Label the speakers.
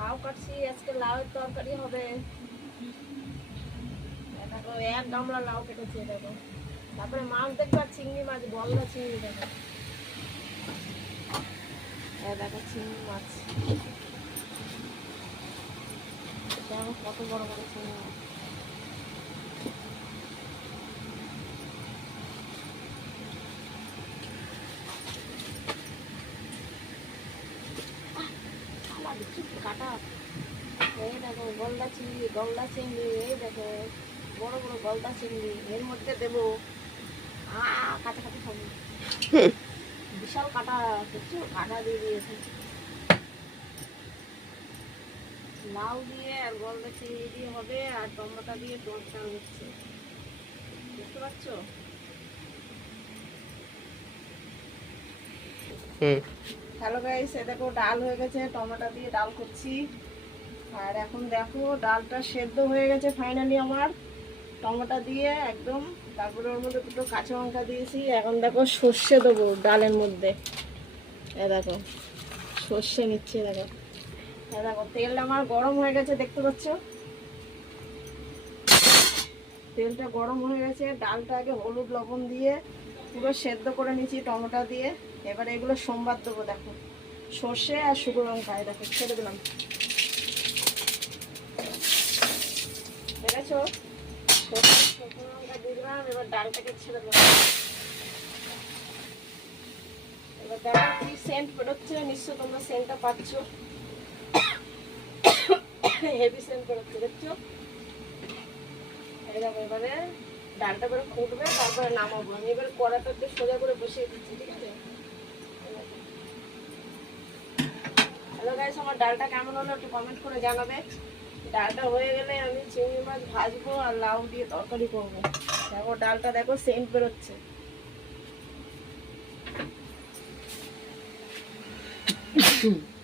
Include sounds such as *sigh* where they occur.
Speaker 1: লাউ কাটছি, আজকে লাউয়ের তরকারি হবে। দেখো, এক গামলা লাউ কেটেছি দেখো। তারপরে মাছ দেখবার চিংড়ি মাছ, বললা চিংড়ি দেখো। দেখো চিংড়ি মাছ। দেখো কত বড় বড় চিংড়ি মাছ। কাটা এই দেখো গলদা চিংড়ি গলদা চিংড়ি এই দেখো বড় বড় গলদা চিংড়ি এর মধ্যে দেবো আ কাটা কাটা খাব বিশাল কাটা দেখছ কাটা দিয়ে দিয়েছে লাউ দিয়ে আর গলদা চিংড়ি দিয়ে হবে আর টমেটো দিয়ে টমেটো হচ্ছে বুঝতে পারছ
Speaker 2: হুম।
Speaker 1: হ্যালো গাইস এ দেখো ডাল হয়ে গেছে, টমেটো দিয়ে ডাল করছি। আর এখন দেখো ডালটা সেদ্ধ হয়ে গেছে ফাইনালি আমার। টমেটো দিয়ে একদম, তারপরে ওর মধ্যে দুটো কাঁচা লঙ্কা দিয়েছি। এখন দেখো সর্ষে দেবো ডালের মধ্যে। এ দেখো, সর্ষে নিচ্ছে দেখো। এ দেখো, তেলটা আমার গরম হয়ে গেছে, দেখতে পাচ্ছ? তেলটা গরম হয়ে গেছে, ডালটা আগে হলুদ লবণ দিয়ে পুরো সেদ্ধ করে নিয়েছি টমেটো দিয়ে। এবারে এগুলো সোমবার দেবো, দেখো। সর্ষে আর শুকনো লঙ্কা, এই দেখো, ছেড়ে দিলাম। দেখেছ? শুকনো লঙ্কা দিলাম, এবার ডালটাকে ছেড়ে দিলাম। এবার দেখো কি সেন্ট বেরোচ্ছে নিশ্চয় তোমরা সেন্টটা পাচ্ছ। *coughs* হেভি সেন্ট বেরোচ্ছে, দেখছ? এই এবারে ডালটা করে ফুটবে তারপরে নামাবো। আমি এবারে কড়াটাতে সোজা করে বসিয়ে দিচ্ছি ঠিক আছে? হ্যালো গাইস আমার ডালটা কেমন হলো একটু কমেন্ট করে জানাবে। ডালটা হয়ে গেলে আমি চিংড়ি মাছ ভাজবো আর লাউ দিয়ে তরকারি করব। দেখো ডালটা দেখো সেন্ট বেরোচ্ছে। *coughs* *coughs*